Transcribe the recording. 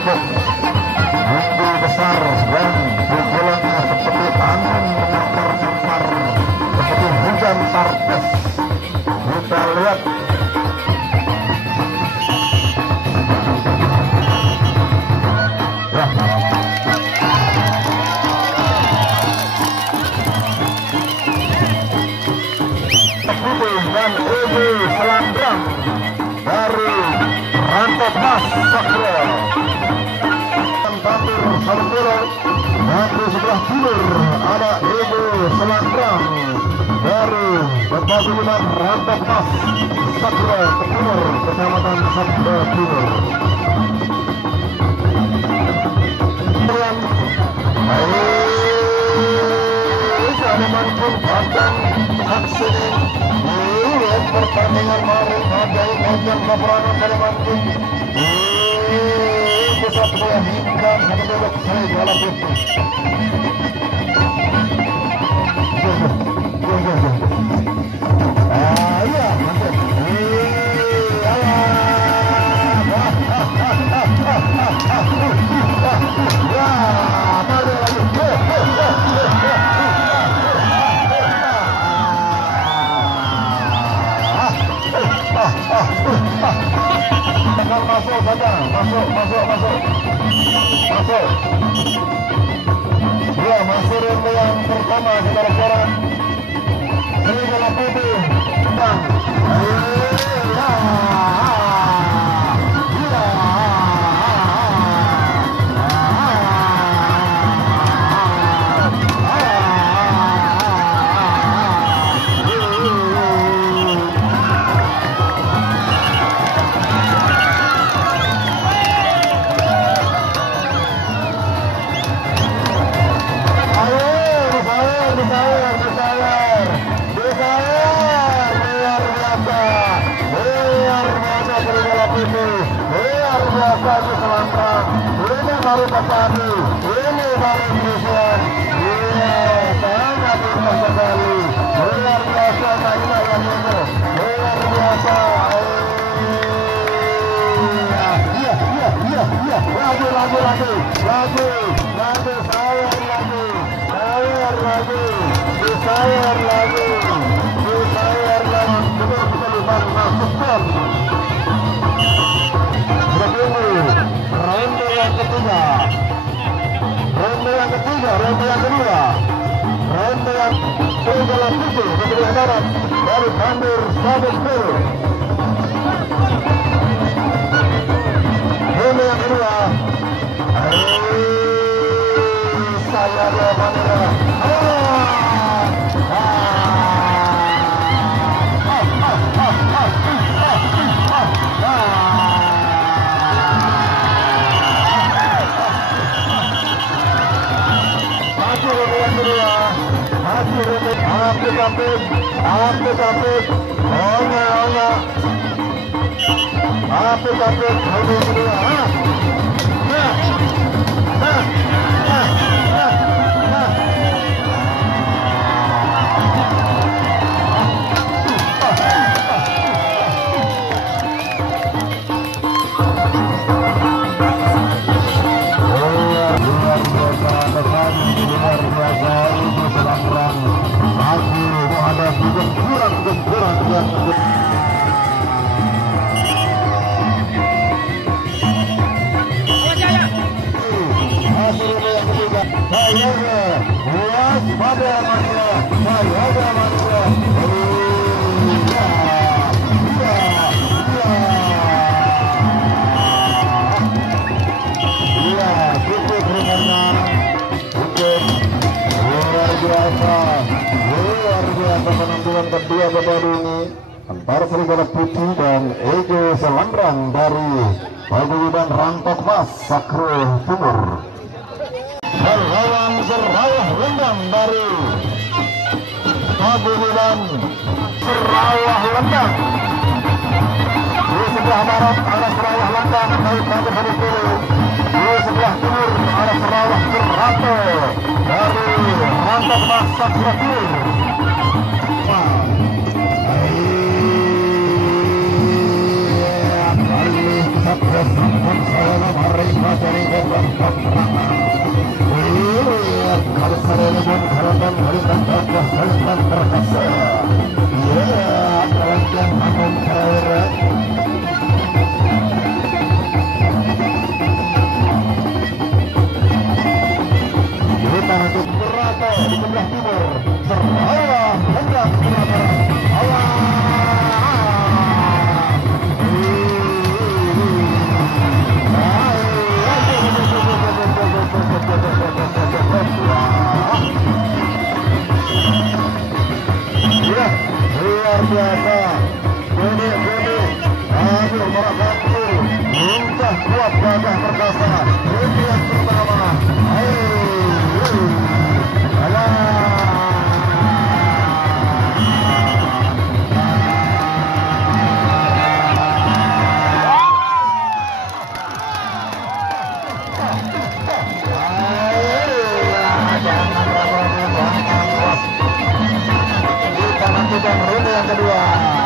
Lombok. Bumbu besar dan pukulannya seperti angin mengantar-antar, seperti hujan tardes. Kita lihat dan Edi Selambrang dari Rantok Mas Sakro Tampir Salukuro, dan di sebelah timur ada Edi Selambrang dari Pepaduan Rantok Mas Sakro Timur, Kecamatan Sabda Timur. Manpun padang aksi lihat pertandingan mari ada yang peperangan dari Manpun pusat bola hingga menurut saya dalam itu iya Manpun masuk saja, masuk. Ya, masuk ronde yang pertama, saudara-saudara. Serigala Putih dan baru Pasari, ini baru Indonesia. Iya, sangat indah sekali. Luar biasa mainan yang ini. Luar biasa. Iya. Lagi. Sayur lagi. Betul-betul masukkan. Bertemu ronde yang kedua, ronde yang kedua, ronde yang Serigala Putih dari Barat dari Bandur Sabit Pur. Ronde yang kedua, saya Bandera. Apik, penampilan kedua baru ini antara Serigala Putih dan Edi Selambrang dari Paguyuban Rantok Mas Sakro Timur. Berlawan Serawah Lembang dari Paguyuban Serawah Lembang. Di sebelah barat arah Serawah Lembang dari Paguyuban Serawah. Di sebelah timur arah Serawah Kerato dari Rantok Mas Sakro Timur. Dari di sebelah timur, Sarawak hendak ke sebelah barat. Ya, luar biasa. Gede, aduh, Marabatu, muncah kuat gagah perkasa. Ini yang pertama. Kita nantikan ronde yang kedua.